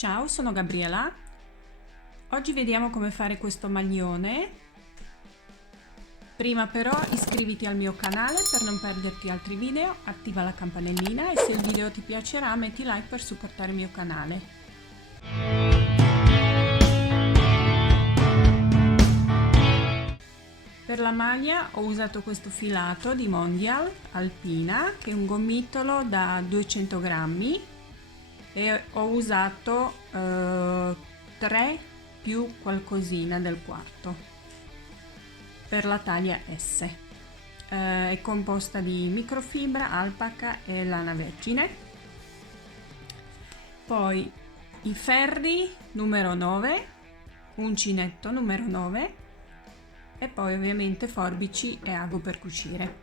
Ciao, sono Gabriela. Oggi vediamo come fare questo maglione. Prima però iscriviti al mio canale per non perderti altri video, attiva la campanellina e se il video ti piacerà metti like per supportare il mio canale. Per la maglia ho usato questo filato di Mondial Alpina, che è un gomitolo da 200 grammi e ho usato 3 più qualcosina del quarto per la taglia S. È composta di microfibra, alpaca e lana vergine. Poi i ferri numero 9, uncinetto numero 9 e poi ovviamente forbici e ago per cucire.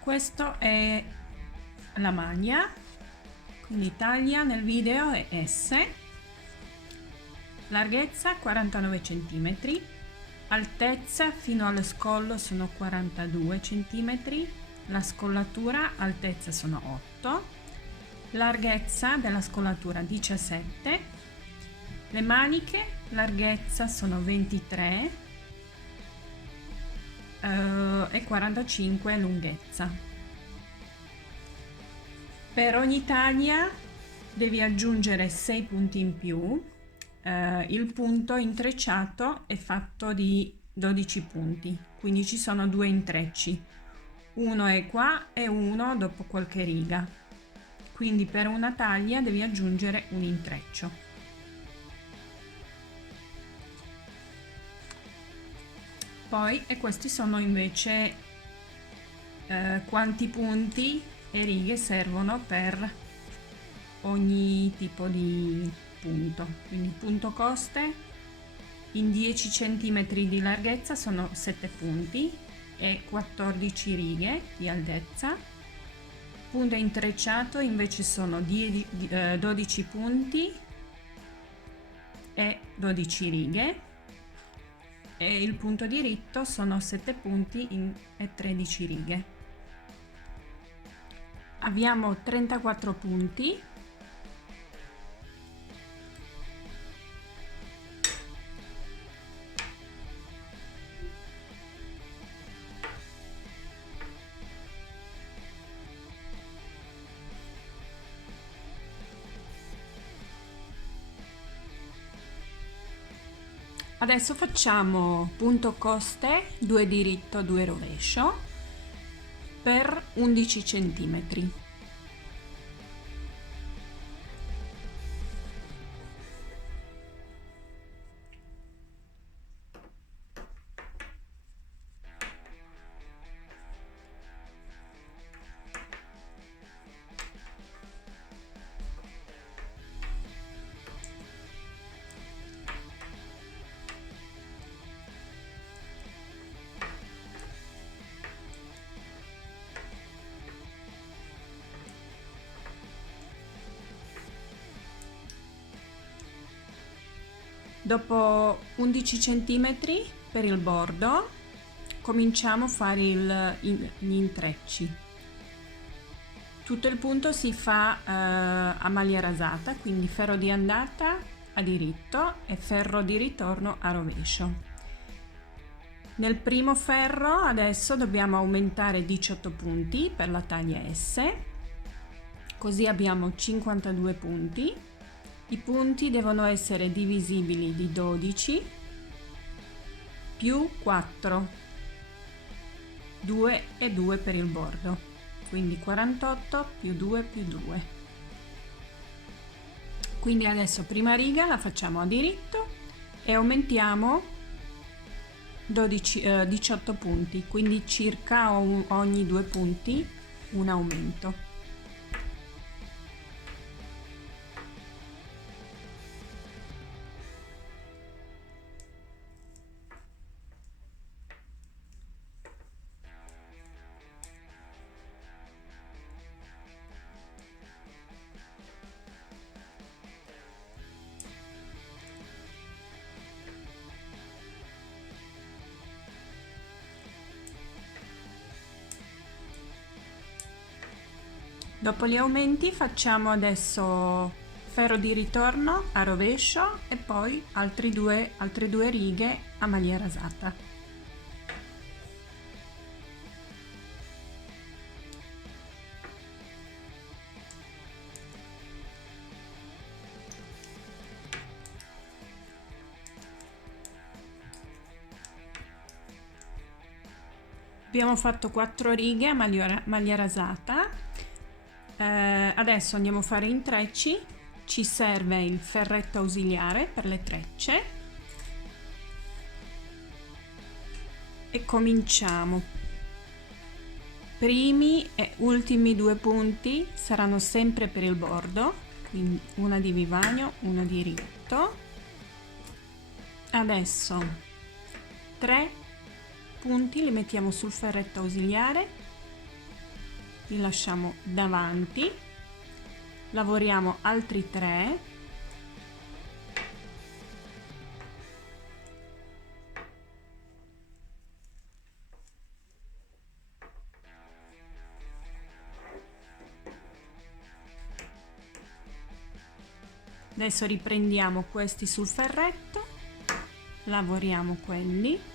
Questo è la maglia, quindi taglia nel video è S, larghezza 49 cm, altezza fino allo scollo sono 42 cm, la scollatura altezza sono 8, larghezza della scollatura 17, le maniche larghezza sono 23 e 45 lunghezza. Per ogni taglia devi aggiungere 6 punti in più. Il punto intrecciato è fatto di 12 punti, quindi ci sono due intrecci, uno è qua e uno dopo qualche riga, quindi per una taglia devi aggiungere un intreccio. Poi e questi sono invece quanti punti e righe servono per ogni tipo di punto. Quindi punto coste in 10 cm di larghezza sono 7 punti e 14 righe di altezza. Punto intrecciato invece sono 12 punti e 12 righe, e il punto diritto sono 7 punti e 13 righe. Abbiamo 34 punti. Adesso facciamo punto coste 2 diritto 2 rovescio per 11 cm. Dopo 11 cm per il bordo cominciamo a fare gli intrecci. Tutto il punto si fa a maglia rasata, quindi ferro di andata a diritto e ferro di ritorno a rovescio. Nel primo ferro adesso dobbiamo aumentare 18 punti per la taglia S, così abbiamo 52 punti. I punti devono essere divisibili di 12 più 4, 2 e 2 per il bordo, quindi 48 più 2 più 2. Quindi adesso prima riga la facciamo a diritto e aumentiamo 18 punti, quindi circa ogni 2 punti un aumento. Dopo gli aumenti facciamo adesso ferro di ritorno a rovescio e poi altre due righe a maglia rasata. Abbiamo fatto 4 righe a maglia rasata. Adesso andiamo a fare intrecci. Ci serve il ferretto ausiliare per le trecce e cominciamo. Primi e ultimi 2 punti saranno sempre per il bordo, quindi una di vivagno, una di diritto. Adesso 3 punti li mettiamo sul ferretto ausiliare, li lasciamo davanti, lavoriamo altri 3, adesso riprendiamo questi sul ferretto, lavoriamo quelli.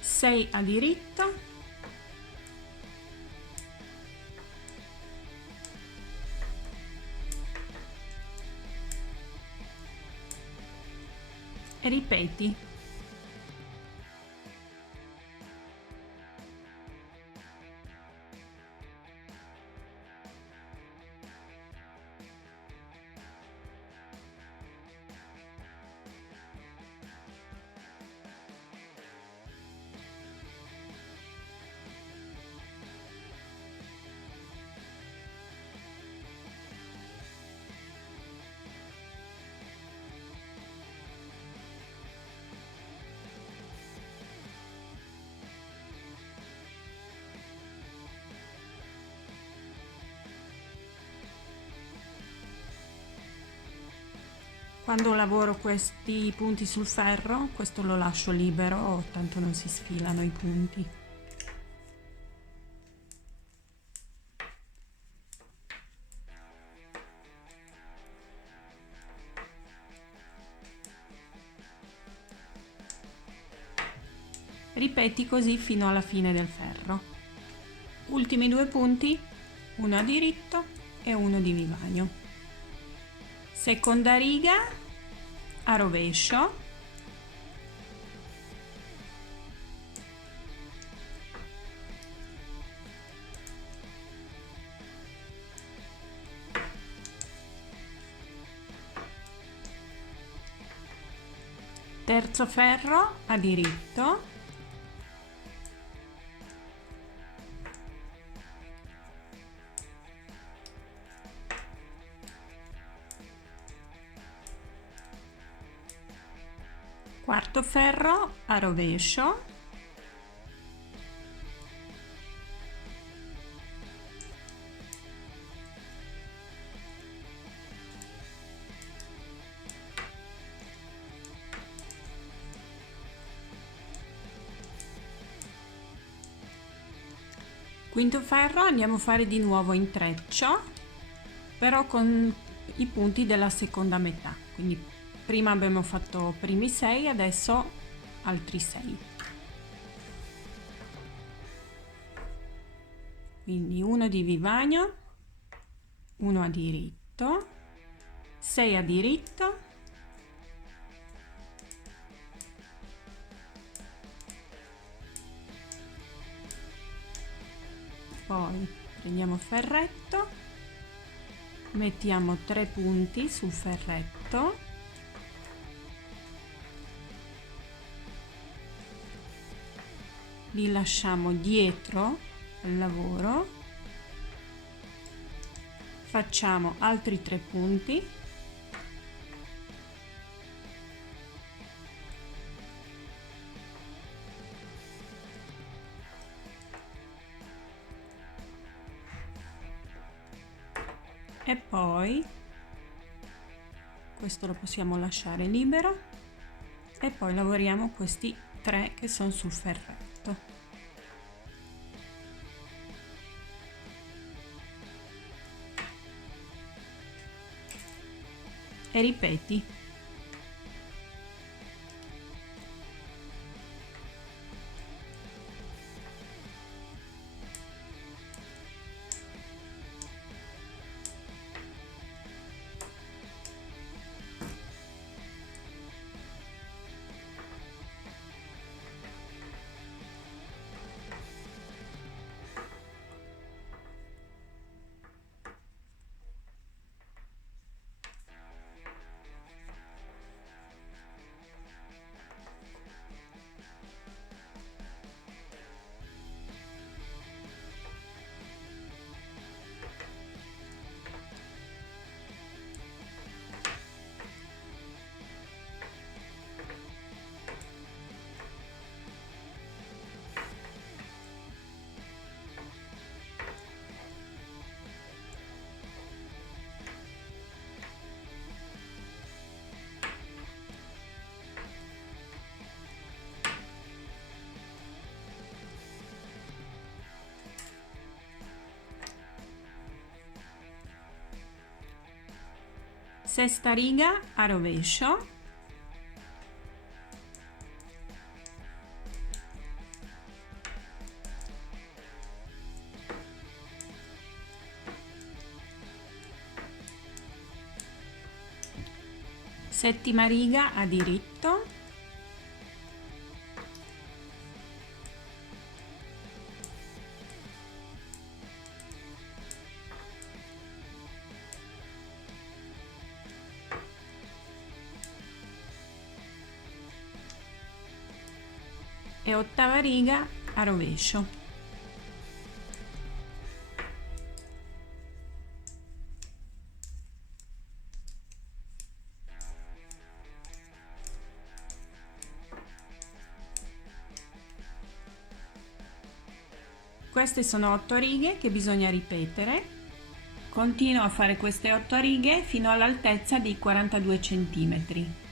Sei a diritto, e ripeti. Quando lavoro questi punti sul ferro, questo lo lascio libero, tanto non si sfilano i punti. Ripeti così fino alla fine del ferro. Ultimi 2 punti, uno a diritto e uno di vivagno. Seconda riga a rovescio, terzo ferro a diritto, quarto ferro a rovescio, quinto ferro andiamo a fare di nuovo intreccio, però con i punti della seconda metà, quindi prima abbiamo fatto primi 6, adesso altri 6. Quindi uno di vivagno, uno a diritto, 6 a diritto, poi prendiamo il ferretto, mettiamo 3 punti sul ferretto, li lasciamo dietro al lavoro, facciamo altri 3 punti, e poi questo lo possiamo lasciare libero e poi lavoriamo questi 3 che sono sul ferretto. E ripeti. Sesta riga a rovescio, settima riga a diritto, e ottava riga a rovescio. Queste sono 8 righe che bisogna ripetere. Continuo a fare queste 8 righe fino all'altezza di 42 cm.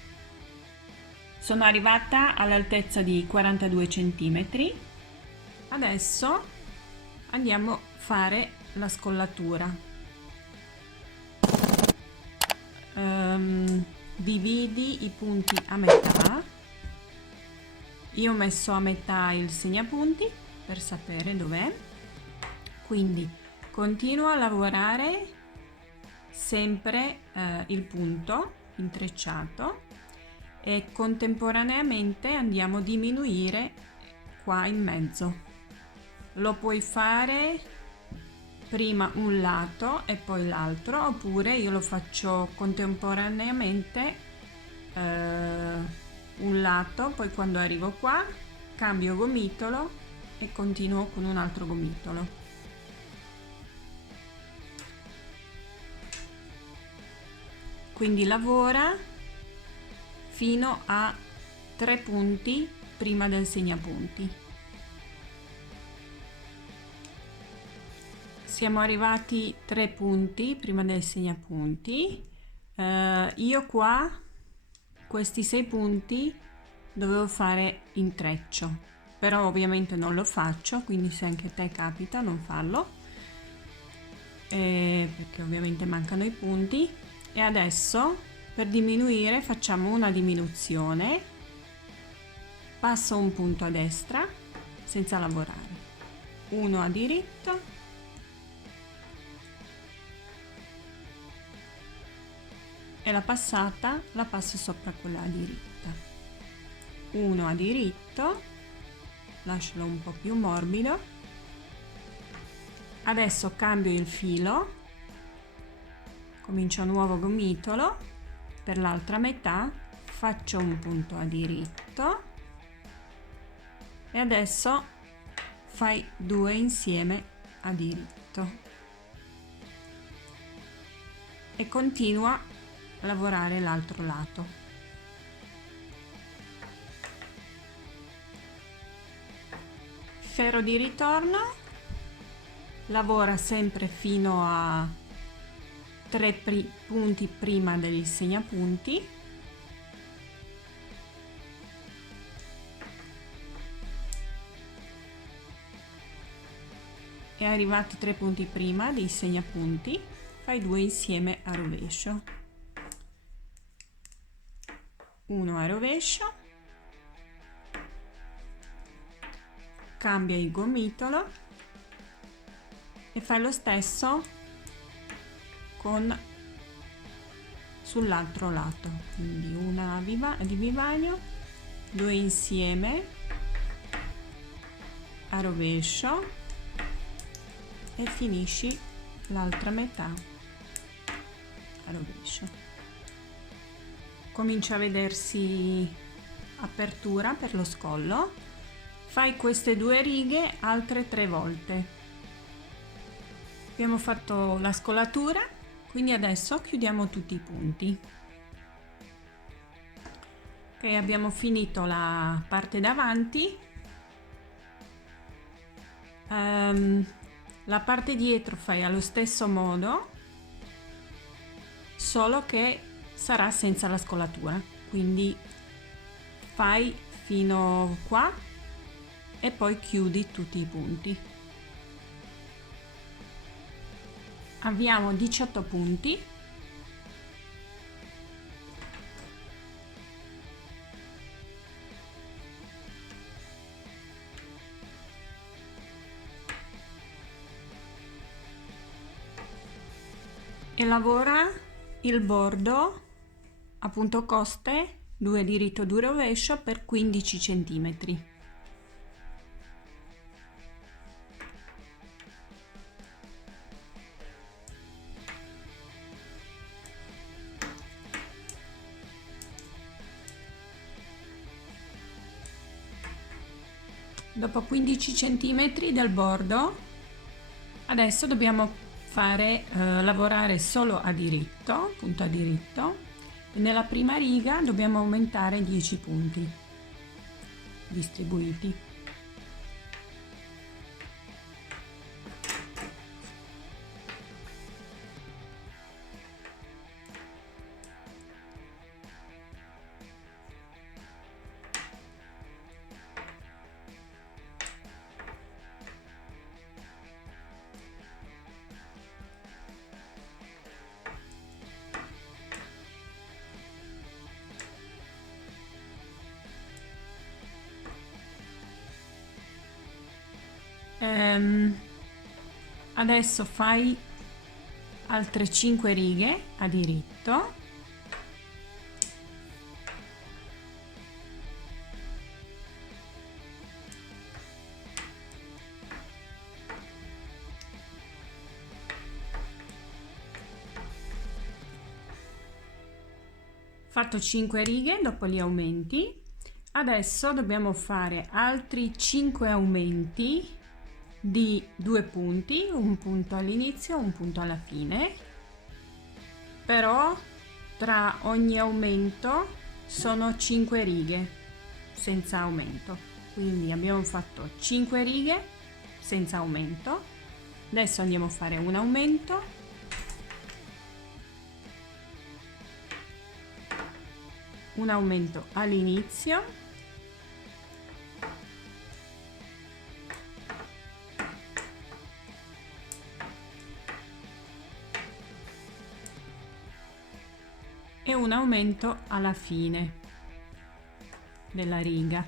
Sono arrivata all'altezza di 42 cm. Adesso andiamo a fare la scollatura. Dividi i punti a metà. Io ho messo a metà il segnapunti per sapere dov'è. Quindi continuo a lavorare sempre il punto intrecciato e contemporaneamente andiamo a diminuire qua in mezzo. Lo puoi fare prima un lato e poi l'altro, oppure io lo faccio contemporaneamente un lato, poi quando arrivo qua cambio gomitolo e continuo con un altro gomitolo. Quindi lavora fino a 3 punti prima del segnapunti. Siamo arrivati 3 punti prima del segnapunti. Io qua questi 6 punti dovevo fare intreccio, però ovviamente non lo faccio, quindi se anche a te capita non farlo, perché ovviamente mancano i punti. E adesso per diminuire facciamo una diminuzione, passo un punto a destra senza lavorare, uno a diritto e la passata la passo sopra quella a diritta, uno a diritto, lascialo un po' più morbido. Adesso cambio il filo, comincio un nuovo gomitolo, per l'altra metà faccio un punto a diritto e adesso fai 2 insieme a diritto e continua a lavorare l'altro lato. Ferro di ritorno, lavora sempre fino a 3 punti prima degli segnapunti, e arrivati 3 punti prima dei segnapunti fai 2 insieme a rovescio, 1 a rovescio, cambia il gomitolo e fai lo stesso con sull'altro lato, quindi una di vivagno, 2 insieme a rovescio e finisci l'altra metà a rovescio. Comincia a vedersi apertura per lo scollo, fai queste 2 righe altre 3 volte. Abbiamo fatto la scollatura, quindi adesso chiudiamo tutti i punti. Ok, abbiamo finito la parte davanti. La parte dietro fai allo stesso modo, solo che sarà senza la scollatura, quindi fai fino qua e poi chiudi tutti i punti. Abbiamo 18 punti. E lavora il bordo a punto coste 2 diritto 2 rovescio per 15 cm. Dopo 15 cm del bordo, adesso dobbiamo fare lavorare solo a diritto, punto a diritto, e nella prima riga dobbiamo aumentare 10 punti distribuiti. Adesso fai altre 5 righe a diritto, fatto 5 righe dopo gli aumenti. Adesso dobbiamo fare altri 5 aumenti di 2 punti, un punto all'inizio, un punto alla fine, però tra ogni aumento sono 5 righe senza aumento, quindi abbiamo fatto 5 righe senza aumento. Adesso andiamo a fare un aumento all'inizio, e un aumento alla fine della riga.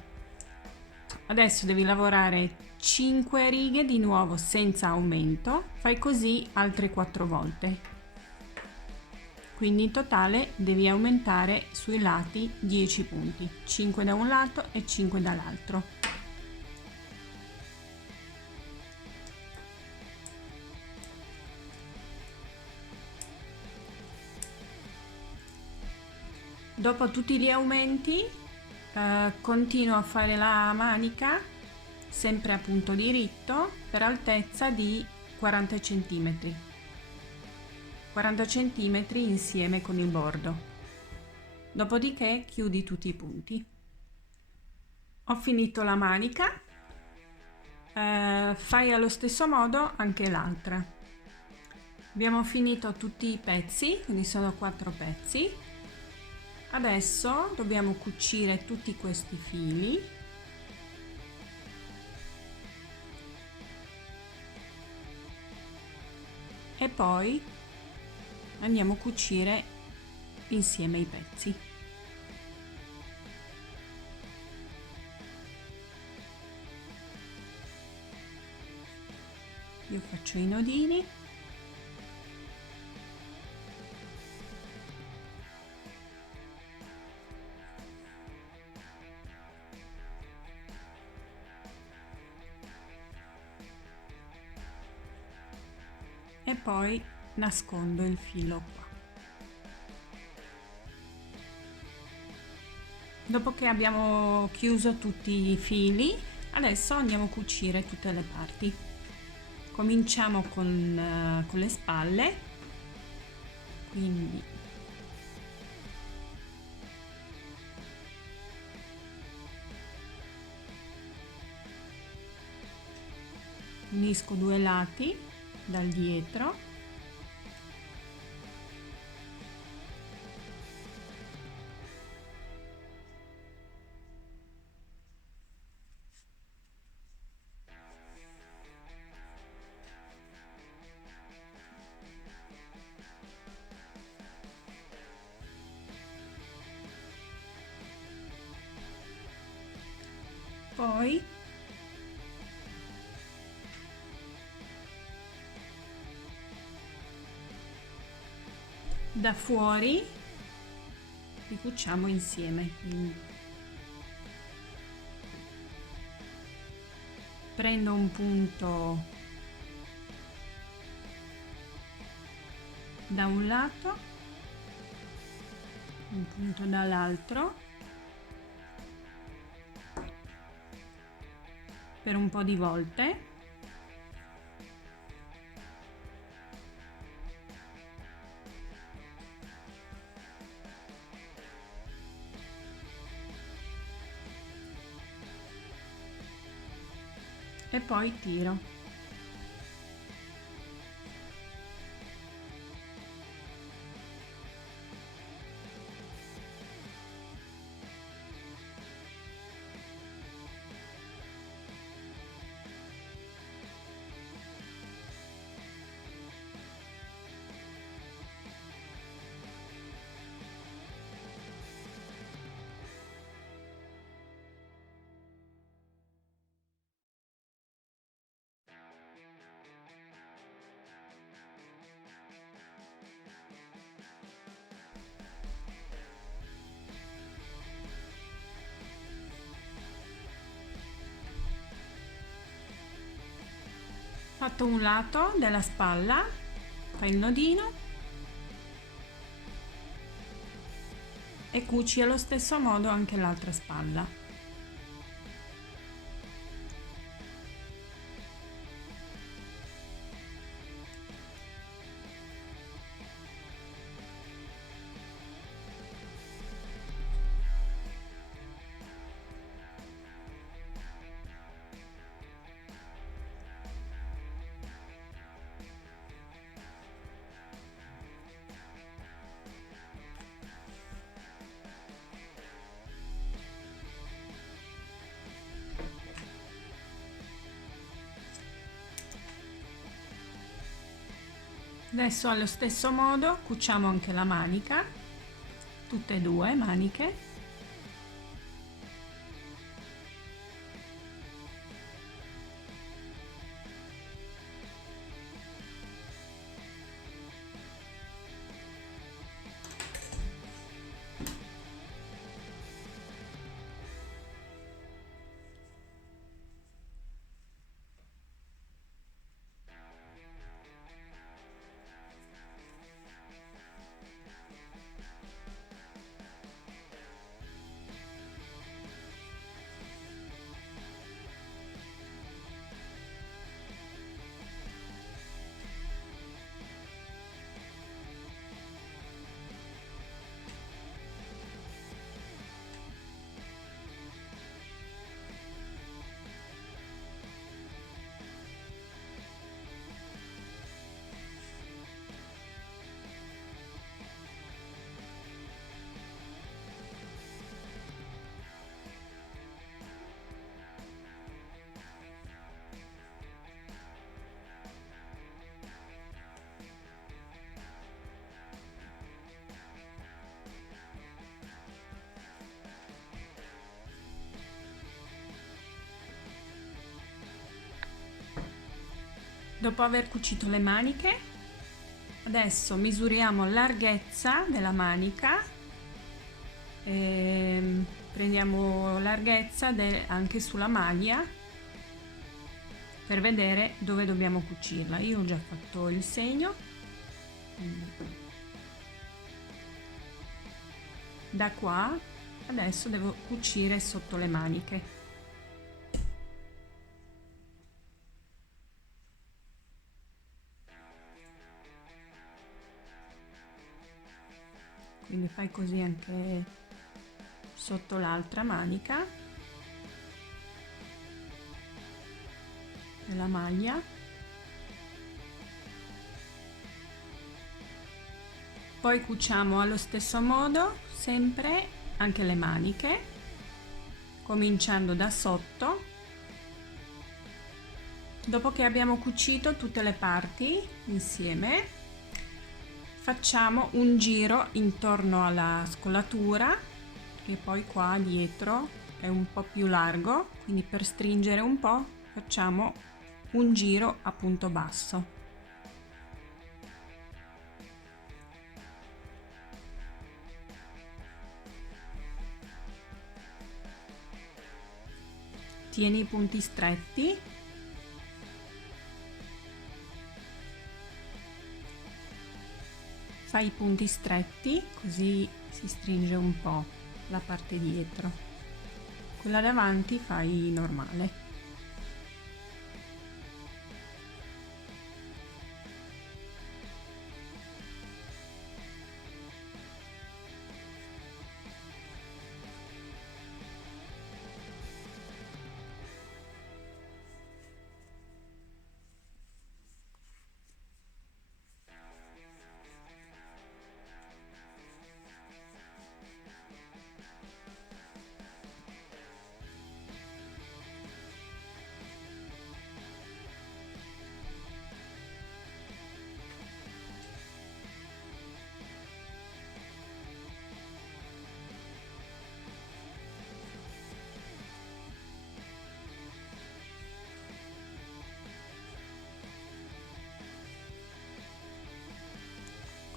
Adesso devi lavorare 5 righe di nuovo senza aumento, fai così altre 4 volte, quindi in totale devi aumentare sui lati 10 punti, 5 da un lato e 5 dall'altro. Dopo tutti gli aumenti continuo a fare la manica sempre a punto diritto per altezza di 40 cm. 40 cm insieme con il bordo. Dopodiché chiudi tutti i punti. Ho finito la manica, fai allo stesso modo anche l'altra. Abbiamo finito tutti i pezzi, quindi sono 4 pezzi. Adesso dobbiamo cucire tutti questi fili e poi andiamo a cucire insieme i pezzi. Io faccio i nodini. E poi nascondo il filo qua. Dopo che abbiamo chiuso tutti i fili, adesso andiamo a cucire tutte le parti. Cominciamo con le spalle, quindi unisco 2 lati dal dietro . Poi da fuori li cuciamo insieme, quindi prendo un punto da un lato, un punto dall'altro per un po' di volte . E poi tiro . Fatto un lato della spalla, fai il nodino e cuci allo stesso modo anche l'altra spalla . Adesso allo stesso modo cuciamo anche la manica, tutte e 2 maniche . Dopo aver cucito le maniche, adesso misuriamo la larghezza della manica, prendiamo larghezza anche sulla maglia per vedere dove dobbiamo cucirla. Io ho già fatto il segno, da qua adesso devo cucire sotto le maniche. Quindi fai così anche sotto l'altra manica della maglia. Poi cuciamo allo stesso modo sempre anche le maniche, cominciando da sotto. Dopo che abbiamo cucito tutte le parti insieme, facciamo un giro intorno alla scollatura, che poi qua dietro è un po' più largo, quindi per stringere un po' facciamo un giro a punto basso. Tieni i punti stretti. Fai i punti stretti, così si stringe un po' la parte dietro. Quella davanti fai normale.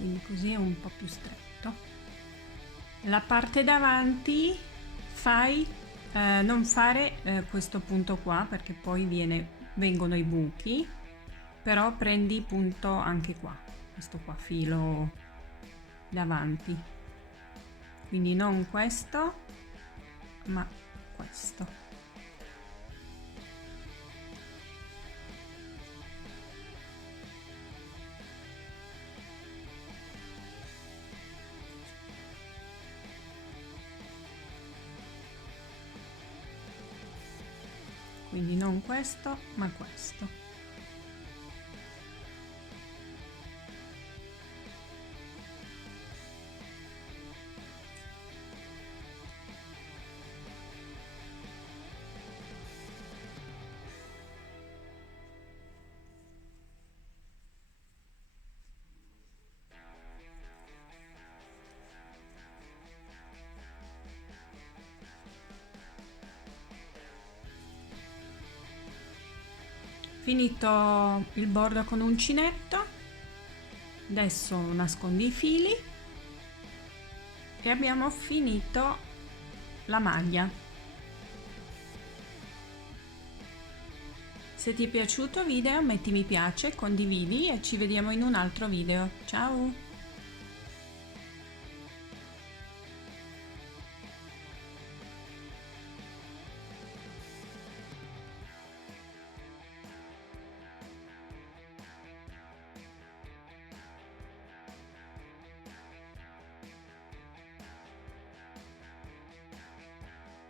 Quindi così è un po' più stretto. La parte davanti non fare questo punto qua, perché poi vengono i buchi, però prendi punto anche qua, questo qua filo davanti, quindi non questo ma questo. Quindi non questo ma questo. Finito il bordo con uncinetto, adesso nascondi i fili e abbiamo finito la maglia. Se ti è piaciuto il video metti mi piace, condividi e ci vediamo in un altro video. Ciao!